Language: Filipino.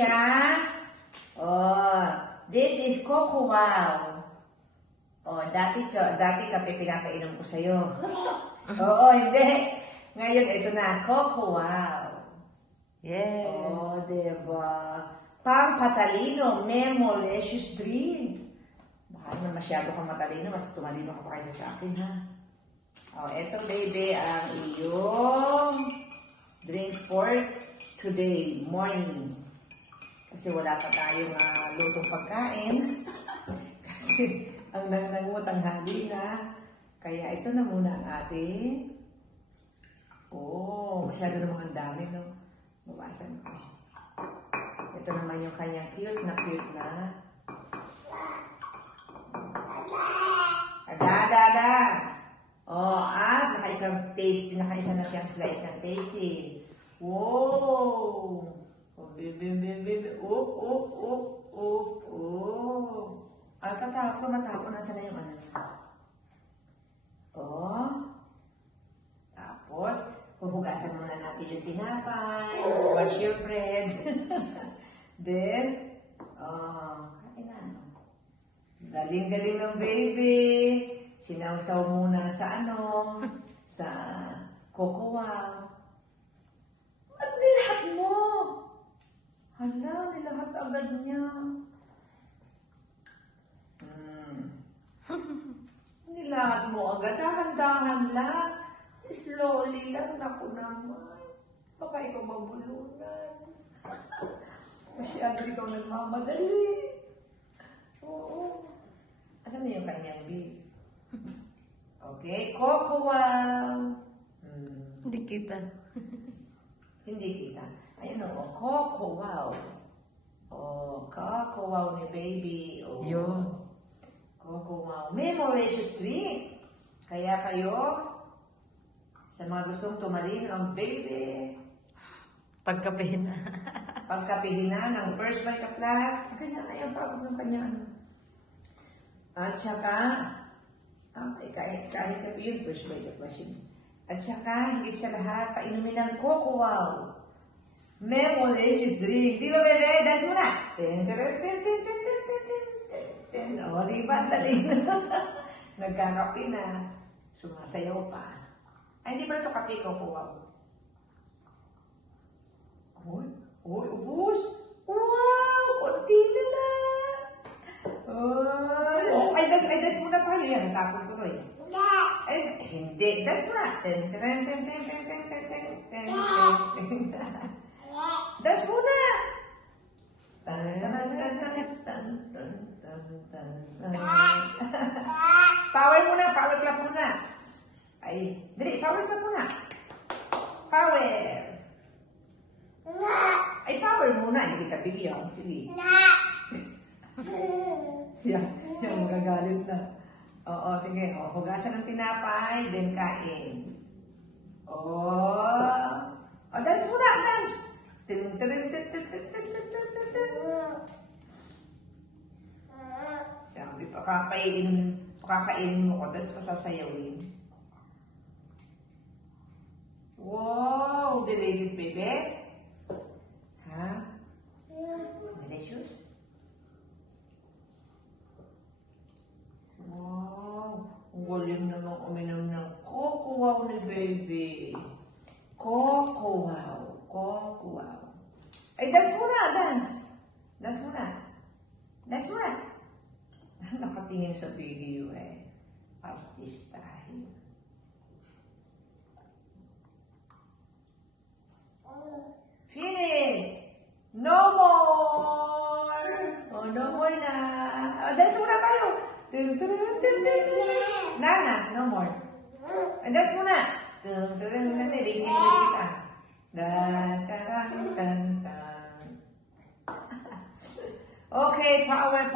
Siya. Oh, this is Coco Wow. Oh, dati kape pinapainom ko sa'yo. Oo, hindi. Ngayon, ito na, Coco Wow. Yes. Oh, diba? Pampatalino, memolicious drink. Baka naman masyado kang matalino, mas tumalino ka pa kaysa sa akin, ha? Oh, ito, baby, ang iyong drink for today, morning. Kasi wala pa tayong lutong pagkain. Kasi ang nangangut ang hali na. Kaya ito na muna ang ating. Oh, masyado namang ang dami, no? Bawasan ko. Ito naman yung kanyang cute na. Ada. Oh, at naka-isa na siyang slice ng tasty. Wow! Oh, baby. Oh. Matapon na sana yung ano. Oh. Tapos, huhugasan muna natin yung tinapay. Wash your bread. Then, kain na. Galing-galing ng baby. Sinawsaw muna sa sa Coco Wow. At nilahat mo. Hala, nilahat agad niya. Nilahat mo agad. Dahan-dahan lang. Slowly lang. Naku naman. Baka ikaw mabulunan. Masyado ikaw nagmamadali. Oo. Asan na yung kanyang baby? Okay, Coco Wow. Hindi kita. Hindi kita. Ayun o, Coco Wow. Oh, Coco Wow ni baby. Oh. Yun. Coco Wow. Memolicious drink. Kaya kayo, sa mga gustong tumalino ang baby, Pagkapihin na. pagkapihin na ng First Bite Class, kanya na yung pagod ng kanya. At saka, kahit yun, First Bite Class yun. At saka, higit sa lahat, painumin ng Coco Wow. Memolicious drink. Di ba, bebe? Dance mo na. O, di ba? Dali na. Nagkakapi na. Sumasayaw pa. Ay, hindi pala ito kape, Coco Wow. Uy, ubus. Wow, konti na lang. Ay, das muna tayo. Yan, natapon ko rin. Ay, hindi. Das muna. Das muna. Power muna, power clap muna. Ay, dali, power clap muna. Power. Ay, power muna. Hindi kita bigyan. Sige. Yan, magagalit na. Oo, tingin. Hugasan ng tinapay, then kain. Dance muna, dance. Sabi, pakakainin mo ko, tapos pasasayawin. Wow, delicious, baby. Ha? Delicious? Wow, ang galing naman uminom ng Coco Wow ni baby. Coco Wow. Ay, dance muna, dance. Dance muna. Nakatingin sa video eh. Artistahin. Finish! No more! Oh, no more na. Dance muna tayo. Nana, no more. Dance muna. Ringin kita. Okay, power.